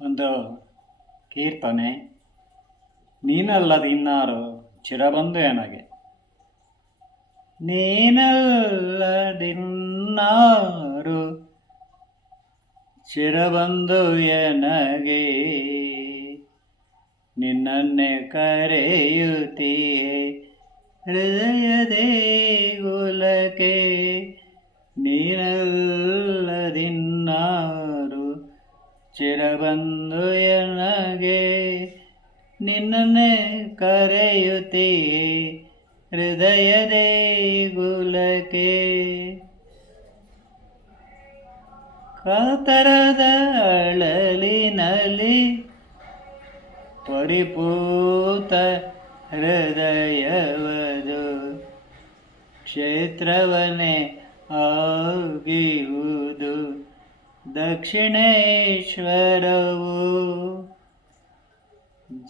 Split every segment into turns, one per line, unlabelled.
ಒಂದು ಕೀರ್ತನೆ ನೀನಲ್ಲದಿನ್ನಾರು ಚಿರಬಂದು ಎನಗೆ ನೀನಲ್ಲದಿನ್ನಾರು ಚಿರಬಂದು ಎನಗೆ ನಿನ್ನನ್ನೇ ಕರೆಯುತ್ತೀಯೇ ಹೃದಯದೇ ಗುಲಕೆ ನೀನಲ್ಲದಿನ್ನಾರು ಚಿರಬಂದು ಎನಗೆ ನಿನ್ನನ್ನೇ ಕರೆಯುತ್ತೀಯೇ ಹೃದಯದೇ ಗುಲಕೆ ಕಾತರದ ಅಳಲಿನಲ್ಲಿ ಪರಿಪೂತ ಹೃದಯವದು ಕ್ಷೇತ್ರವನೇ ಆಗಿಯುವುದು ದಕ್ಷಿಣೇಶ್ವರವು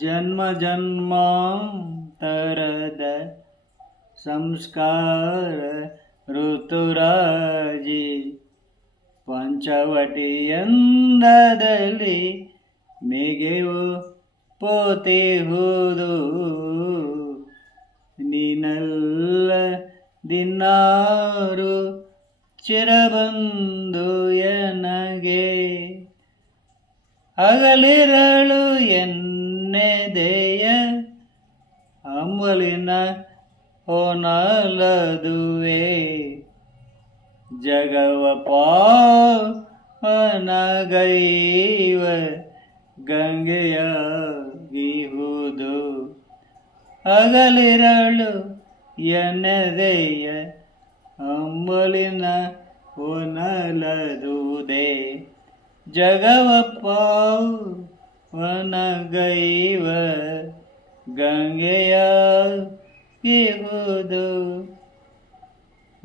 ಜನ್ಮ ಜನ್ಮಾಂತರದ ಸಂಸ್ಕಾರ ಋತುರಾಜಿ ಪಂಚವಟಿಯಂದದಲ್ಲಿ ಮೇಗೆವು ಪೋತಿಹುದು. ನಿನ್ನಲ್ಲ ದಿನಾರು ಚಿರಬಂದು ಎನಗೆ ಅಗಲಿರಳು ಎನ್ನೆದೆಯ ಅಂಬಲಿನ ಹೊನಲದುವೆ. ಜಗವ ಪಾವನಗೈವ ಗಂಗೆಯಾಗಿಹುದು ಅಗಲಿರಳು ಎನ್ನದೆಯ ಅಂಬಲಿನ ಜಗವಪ್ಪ ಒನಗೈವ ಗಂಗೆಯ ಗಂಗೆಯಾಗಿಹುದು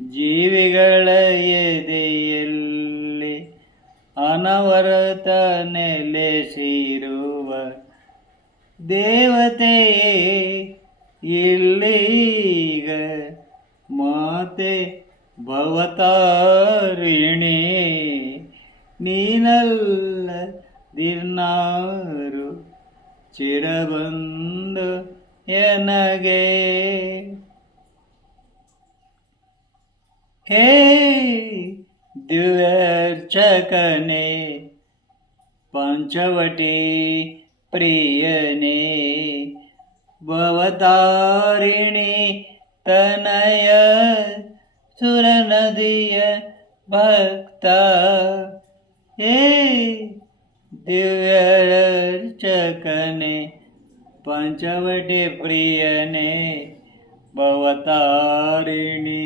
ಜೀವಿಗಳ ಎದೆಯಲ್ಲಿ ಅನವರತ ನೆಲೆಸಿರುವ ದೇವತೆಯೇ ಇಲ್ಲಿಗ ಮಾತೆ ಭವತಾರಿಣಿ ನೀನಲ್ಲ ದಿನಾರು ಚಿರಬಂದು ಎನಗೆ ಹೇ ದಿವ್ಯರ್ಚಕನೆ ಪಂಚವಟಿ ಪ್ರಿಯನೇ ಭವತಾರಿಣಿ ತನಯ ಸುರನದಿಯ ಭಕ್ತ ಹೇ ದಿವ್ಯರ್ಚಕನೆ ಪಂಚವಟಿ ಪ್ರಿಯನೇ ಭವತಾರಿಣಿ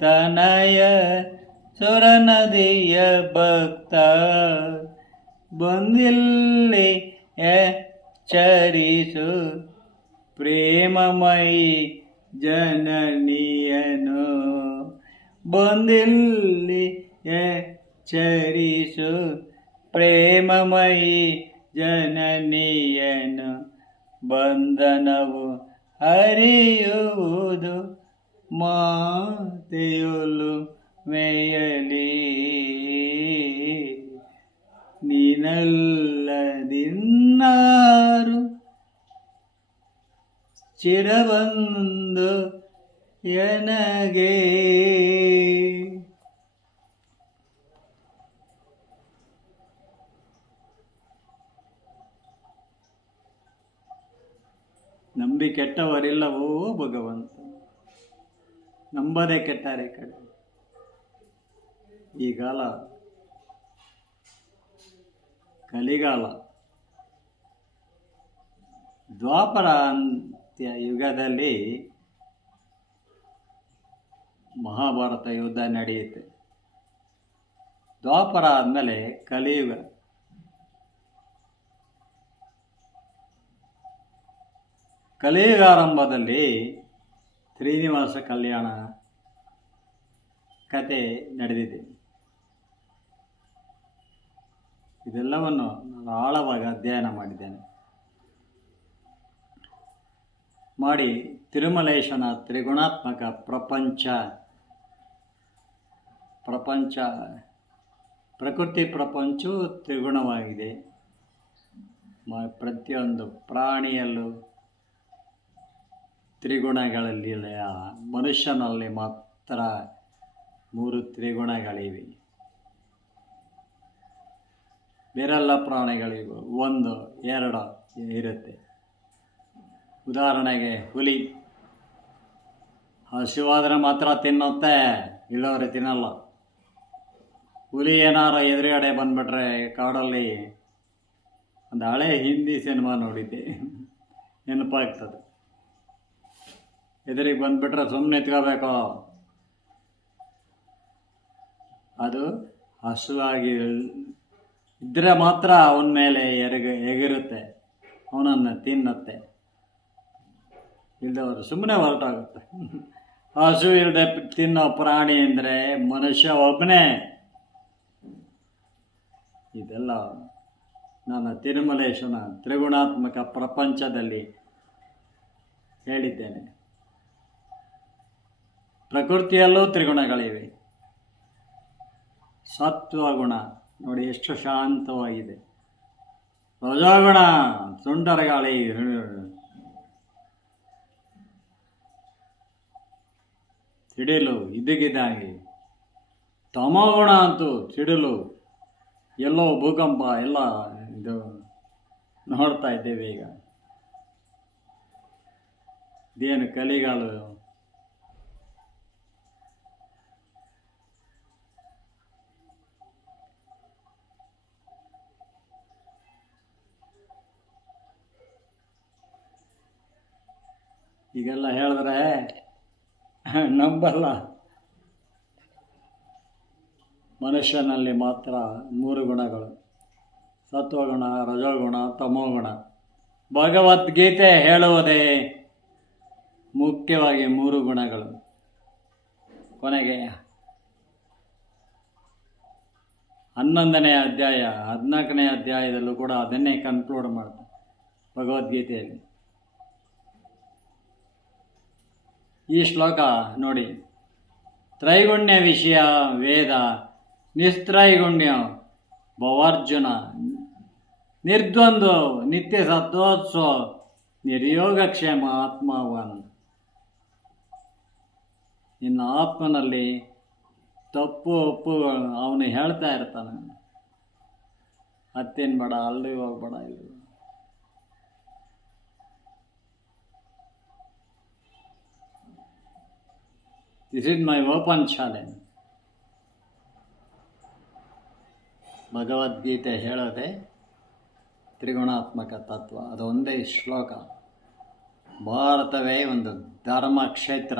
ತನಯ ಸುರನದಿಯ ಭಕ್ತ ಬಂದಿಲ್ಲಿ ಎಚ್ಚರಿಸು ಪ್ರೇಮಮಯಿ ಜನನಿಯನು ಬಂದಿಲ್ಲಿ ಚರಿಸು ಪ್ರೇಮಮಯಿ ಜನನಿಯನು ಬಂಧನವು ಹರಿಯುವುದು ಮಾತೆಯುಲು ಮೇಯಲಿ. ನೀನಲ್ಲದಿನ್ನಾರು ಚಿರಬಂದು ಎನಗೆ ನಂಬಿ ಕೆಟ್ಟವರಿಲ್ಲವೋ ಭಗವಂತ. ನಂಬದೇ ಕೆಟ್ಟಾರೆ ಕಡೆ. ಈ ಕಾಲ ಕಲಿಗಾಲ. ದ್ವಾಪರ ಅಂತ್ಯ ಯುಗದಲ್ಲಿ ಮಹಾಭಾರತ ಯುದ್ಧ ನಡೆಯುತ್ತೆ. ದ್ವಾಪರ ಆದಮೇಲೆ ಕಲಿಯುಗ. ಕಲಿಯುಗಾರಂಭದಲ್ಲಿ ಶ್ರೀನಿವಾಸ ಕಲ್ಯಾಣ ಕತೆ ನಡೆದಿದೆ. ಇದೆಲ್ಲವನ್ನು ನಾನು ಆಳವಾಗಿ ಅಧ್ಯಯನ ಮಾಡಿದ್ದೇನೆ. ಮಾಡಿ ತಿರುಮಲೇಶನ ತ್ರಿಗುಣಾತ್ಮಕ ಪ್ರಪಂಚ ಪ್ರಪಂಚ, ಪ್ರಕೃತಿ ಪ್ರಪಂಚವು ತ್ರಿಗುಣವಾಗಿದೆ. ಪ್ರತಿಯೊಂದು ಪ್ರಾಣಿಯಲ್ಲೂ ತ್ರಿಗುಣಗಳಲ್ಲಿ ಮನುಷ್ಯನಲ್ಲಿ ಮಾತ್ರ ಮೂರು ತ್ರಿಗುಣಗಳಿವೆ. ಬೇರೆಲ್ಲ ಪ್ರಾಣಿಗಳಿಗೂ ಒಂದು, ಎರಡು ಇರುತ್ತೆ. ಉದಾಹರಣೆಗೆ ಹುಲಿ. ಹಸಿವಾದರೆ ಮಾತ್ರ ತಿನ್ನುತ್ತೆ, ಇಲ್ಲವ್ರೆ ತಿನ್ನಲ್ಲ. ಹುಲಿ ಏನಾರು ಎದುರುಗಡೆ ಬಂದ್ಬಿಟ್ರೆ ಕಾಡಲ್ಲಿ ಒಂದು ಹಳೆ ಹಿಂದಿ ಸಿನಿಮಾ ನೋಡಿದ್ದೆ. ನೆನಪಾಗ್ತದೆ. ಎದುರಿಗೆ ಬಂದುಬಿಟ್ರೆ ಸುಮ್ಮನೆ ಎತ್ಕೋಬೇಕು. ಅದು ಹಸುವಾಗಿ ಇದ್ದರೆ ಮಾತ್ರ ಅವನ ಮೇಲೆ ಎರಗ, ಎಗಿರುತ್ತೆ. ಅವನನ್ನು ತಿನ್ನುತ್ತೆ. ಇಲ್ಲದವರು ಸುಮ್ಮನೆ ಹೊರಟಾಗುತ್ತೆ. ಹಸು ಇಲ್ಲದೆ ತಿನ್ನೋ ಪ್ರಾಣಿ ಅಂದರೆ ಮನುಷ್ಯ ಒಬ್ಬನೇ ಇದೆಲ್ಲ ನನ್ನ ತಿರುಮಲೇಶನ ತ್ರಿಗುಣಾತ್ಮಕ ಪ್ರಪಂಚದಲ್ಲಿ ಹೇಳಿದ್ದೇನೆ. ಪ್ರಕೃತಿಯಲ್ಲೂ ತ್ರಿಗುಣಗಳಿವೆ. ಸತ್ವಗುಣ ನೋಡಿ ಎಷ್ಟು ಶಾಂತವಾಗಿದೆ. ರಜಾಗುಣ ಸುಂಡರ ಗಾಳಿ ಸಿಡಿಲು ಇದ್ದಕ್ಕಿದ್ದಾಗೆ ತಮಗುಣ ಅಂತೂ ಸಿಡಿಲು ಎಲ್ಲೋ ಭೂಕಂಪ, ಎಲ್ಲ ಇದು ನೋಡ್ತಾ ಇದ್ದೇವೆ ಈಗ. ಇದೇನು ಕಲಿಗಾಲು ಈಗೆಲ್ಲ ಹೇಳಿದ್ರೆ ನಂಬಲ್ಲ. ಮನುಷ್ಯನಲ್ಲಿ ಮಾತ್ರ ಮೂರು ಗುಣಗಳು. ಸತ್ವಗುಣ, ರಜೋಗುಣ, ತಮೋಗುಣ. ಭಗವದ್ಗೀತೆ ಹೇಳುವುದೇ ಮುಖ್ಯವಾಗಿ ಮೂರು ಗುಣಗಳು. ಕೊನೆಗೆ ಹನ್ನೊಂದನೇ ಅಧ್ಯಾಯ, ಹದಿನಾಲ್ಕನೇ ಅಧ್ಯಾಯದಲ್ಲೂ ಕೂಡ ಅದನ್ನೇ ಕನ್ಕ್ಲೂಡ್ ಮಾಡ್ತಾರೆ ಭಗವದ್ಗೀತೆಯಲ್ಲಿ. ಈ ಶ್ಲೋಕ ನೋಡಿ. ತ್ರೈಗುಣ್ಯ ವಿಷಯ ವೇದ, ನಿಸ್ತ್ರೈಗುಣ್ಯ ಭವಾರ್ಜುನ, ನಿರ್ದ್ವಂದ್ವ ನಿತ್ಯ ಸತ್ವೋತ್ಸವ ನಿರ್ಯೋಗಕ್ಷೇಮ ಆತ್ಮವನ್. ನಿನ್ನ ಆತ್ಮನಲ್ಲಿ ತಪ್ಪು ಒಪ್ಪುಗಳು, ಅವನು ಹೇಳ್ತಾ ಇರ್ತಾನೆ. ಅತ್ತೇನು ಬೇಡ ಅಲ್ಲಿ ಹೋಗ್ಬೇಡ ಇಲ್ಲಿ this is my open challenge Bhagavad Gita ಹೇಳೋದೆ ತ್ರಿಗುಣಾತ್ಮಕ ತತ್ವ ಅದೊಂದೇ ಶ್ಲೋಕ ಭಾರತವೇ ಒಂದು ಧರ್ಮ ಕ್ಷೇತ್ರ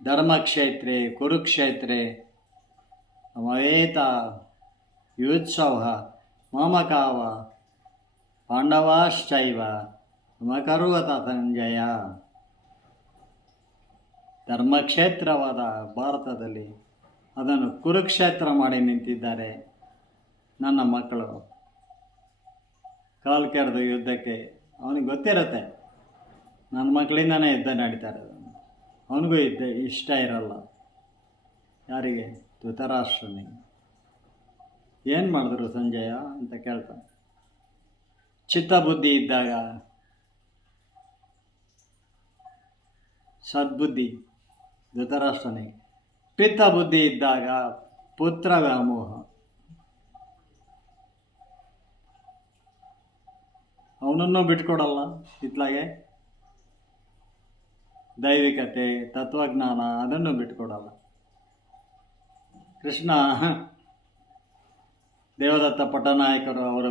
ಧರ್ಮಕ್ಷೇತ್ರೆ ಕುರುಕ್ಷೇತ್ರೆ ಮವೇತ ಯುತ್ಸವ ಮಮಕಾವ ಪಾಂಡವಾಶ್ಚೈವ ಮಕರುವತ ಸಂಜಯ ಧರ್ಮಕ್ಷೇತ್ರವಾದ ಭಾರತದಲ್ಲಿ ಅದನ್ನು ಕುರುಕ್ಷೇತ್ರ ಮಾಡಿ ನಿಂತಿದ್ದಾರೆ ನನ್ನ ಮಕ್ಕಳು. ಕಾಲು ಯುದ್ಧಕ್ಕೆ ಅವನಿಗೆ ಗೊತ್ತಿರುತ್ತೆ. ನನ್ನ ಮಕ್ಕಳಿಂದನೇ ಯುದ್ಧ ನಡೀತಾ ಇರೋದು. ಅವನಿಗೂ ಯುದ್ಧ ಇಷ್ಟ ಇರಲ್ಲ. ಯಾರಿಗೆ? ಧೃತರಾಷ್ಟ್ರನಿಗೆ. ಏನು ಮಾಡಿದ್ರು ಸಂಜಯ ಅಂತ ಕೇಳ್ತಾನೆ ಚಿತ್ತಬುದ್ಧಿ ಇದ್ದಾಗ, ಸದ್ಬುದ್ಧಿ. ಧೃತರಾಷ್ಟ್ರನಿಗೆ. ಪಿತ್ತ ಬುದ್ಧಿ ಇದ್ದಾಗ ಪುತ್ರ ವ್ಯಾಮೋಹ. ಅವನನ್ನು ಬಿಟ್ಕೊಡಲ್ಲ ಇತ್ಲಾಗೆ ದೈವಿಕತೆ, ತತ್ವಜ್ಞಾನ ಅದನ್ನು ಬಿಟ್ಕೊಡಲ್ಲ. ಕೃಷ್ಣ, ದೇವದತ್ತ ಪಟ್ಟನಾಯಕರು ಅವರ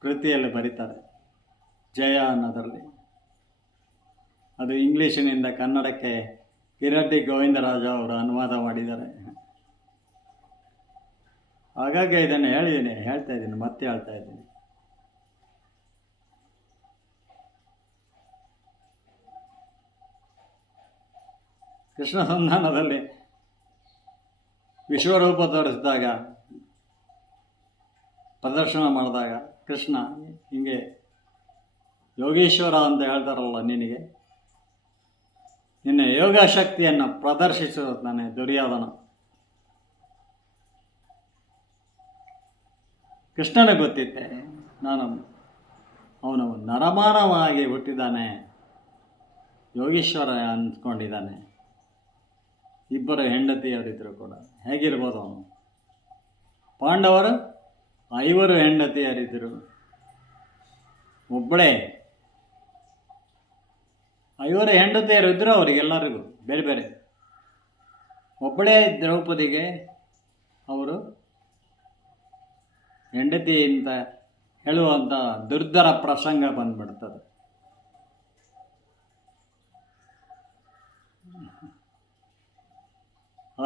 ಕೃತಿಯಲ್ಲಿ ಬರೀತಾರೆ. ಜಯ ಅನ್ನೋದರಲ್ಲಿ. ಅದು ಇಂಗ್ಲೀಷಿನಿಂದ ಕನ್ನಡಕ್ಕೆ ಕಿರಡ್ಡಿ ಗೋವಿಂದರಾಜ ಅವರು ಅನುವಾದ ಮಾಡಿದ್ದಾರೆ. ಹಾಗಾಗಿ ಇದನ್ನು ಹೇಳಿದ್ದೀನಿ, ಹೇಳ್ತಾ ಇದ್ದೀನಿ, ಮತ್ತೆ ಹೇಳ್ತಾ ಇದ್ದೀನಿ. ಕೃಷ್ಣ ಸಂಧಾನದಲ್ಲಿ ವಿಶ್ವರೂಪ ತೋರಿಸಿದಾಗ, ಪ್ರದರ್ಶನ ಮಾಡಿದಾಗ ಕೃಷ್ಣ ಹಿಂಗೆ ಯೋಗೀಶ್ವರ ಅಂತ ಹೇಳ್ತಾರಲ್ಲ ನಿನಗೆ ನಿನ್ನ ಯೋಗ ಶಕ್ತಿಯನ್ನು ಪ್ರದರ್ಶಿಸುತ್ತಾನೆ ದುರ್ಯೋಧನ. ಕೃಷ್ಣನಿಗೆ ಗೊತ್ತಿತ್ತೆ, ನಾನು ಅವನು ನರಮಾನವಾಗಿ ಹುಟ್ಟಿದ್ದಾನೆ. ಯೋಗೀಶ್ವರ ಅಂದ್ಕೊಂಡಿದ್ದಾನೆ. ಇಬ್ಬರು ಹೆಂಡತಿಯರಿದ್ದರು ಕೂಡ. ಹೇಗಿರ್ಬೋದು ಅವನು? ಪಾಂಡವರು ಐವರು ಹೆಂಡತಿಯರಿದ್ದರು ಒಬ್ಬಳೇ ಐವರು ಹೆಂಡತಿಯರು ಇದ್ದರು ಅವರಿಗೆಲ್ಲರಿಗೂ ಬೇರೆ ಬೇರೆ. ಒಬ್ಬಳೇ ದ್ರೌಪದಿಗೆ ಅವರು ಹೆಂಡತಿ ಅಂತ ಹೇಳುವಂಥ ದುರ್ಧರ ಪ್ರಸಂಗ ಬಂದ್ಬಿಡ್ತದೆ.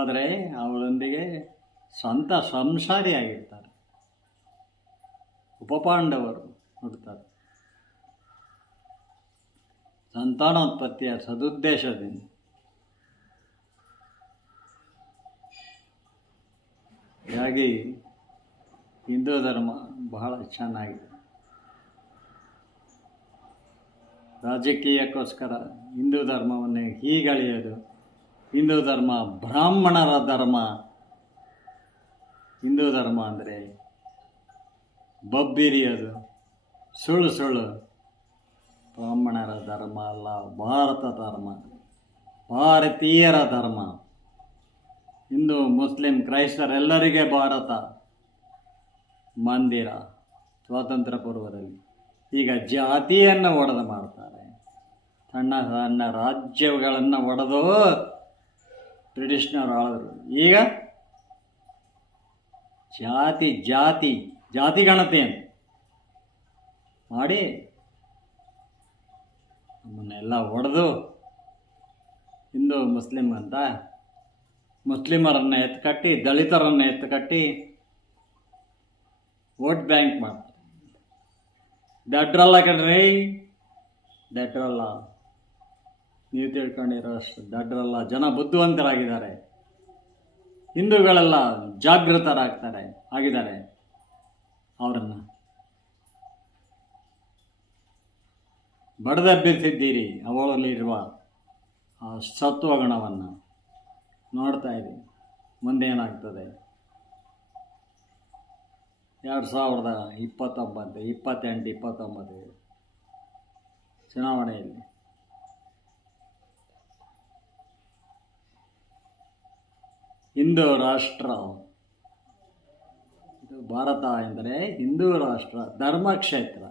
ಆದರೆ ಅವಳೊಂದಿಗೆ ಸ್ವಂತ ಸಂಸಾರಿಯಾಗಿರ್ತಾರೆ. ಉಪಪಾಂಡವರು ಹುಡ್ತಾರೆ. ಸಂತಾನೋತ್ಪತ್ತಿಯ ಸದುದ್ದೇಶದಿಂದ. ಹೀಗಾಗಿ ಹಿಂದೂ ಧರ್ಮ ಬಹಳ ಚೆನ್ನಾಗಿದೆ. ರಾಜಕೀಯಕ್ಕೋಸ್ಕರ ಹಿಂದೂ ಧರ್ಮವನ್ನು ಹೀಗಳೆಯೋದು. ಹಿಂದೂ ಧರ್ಮ ಬ್ರಾಹ್ಮಣರ ಧರ್ಮ. ಹಿಂದೂ ಧರ್ಮ ಅಂದರೆ ಬಬ್ಬಿರಿಯೋದು, ಸುಳ್ಳು ಸುಳ್ಳು. ಬ್ರಾಹ್ಮಣರ ಧರ್ಮ ಅಲ್ಲ, ಭಾರತ ಧರ್ಮ, ಭಾರತೀಯರ ಧರ್ಮ. ಹಿಂದೂ, ಮುಸ್ಲಿಂ, ಕ್ರೈಸ್ತರೆಲ್ಲರಿಗೆ ಭಾರತ ಮಂದಿರ, ಸ್ವಾತಂತ್ರ್ಯ ಪೂರ್ವದಲ್ಲಿ. ಈಗ ಜಾತಿಯನ್ನು ಒಡೆದು ಮಾಡ್ತಾರೆ. ಸಣ್ಣ ಸಣ್ಣ ರಾಜ್ಯಗಳನ್ನು ಒಡೆದು ಬ್ರಿಟಿಷ್ನವರು ಆಳಿದ್ರು. ಈಗ ಜಾತಿ ಜಾತಿ ಜಾತಿ ಗಣತಿಯನ್ನು ಮಾಡಿ ನಮ್ಮನ್ನೆಲ್ಲ ಹೊಡೆದು ಹಿಂದೂ ಮುಸ್ಲಿಂ ಅಂತ ಮುಸ್ಲಿಮರನ್ನು ಎತ್ಕಟ್ಟಿ, ದಲಿತರನ್ನು ಎತ್ಕಟ್ಟಿ ವೋಟ್ ಬ್ಯಾಂಕ್ ಮಾಡ್ತಾರೆ. ದಡ್ರಲ್ಲ ಕಣ್ರಿ? ದಡ್ರಲ್ಲ. ನೀವು ತಿಳ್ಕೊಂಡಿರೋ ಅಷ್ಟು ದಡ್ರಲ್ಲ ಜನ ಬುದ್ಧಿವಂತರಾಗಿದ್ದಾರೆ. ಹಿಂದೂಗಳೆಲ್ಲ ಜಾಗೃತರಾಗ್ತಾರೆ, ಆಗಿದ್ದಾರೆ. ಅವರನ್ನು ಬಡದಬ್ಬಿಸಿದ್ದೀರಿ ಅವಳಲ್ಲಿರುವ ಆ ಸತ್ವಗುಣವನ್ನು ನೋಡ್ತಾ ಇರಿ. ಮುಂದೆ ಏನಾಗ್ತದೆ? ಎರಡು ಸಾವಿರದ ಇಪ್ಪತ್ತೊಂಬತ್ತು, ಇಪ್ಪತ್ತೆಂಟು, ಇಪ್ಪತ್ತೊಂಬತ್ತು ಚುನಾವಣೆಯಲ್ಲಿ. ಹಿಂದೂ ರಾಷ್ಟ್ರ, ಇದು ಭಾರತ ಎಂದರೆ ಹಿಂದೂ ರಾಷ್ಟ್ರ, ಧರ್ಮಕ್ಷೇತ್ರ.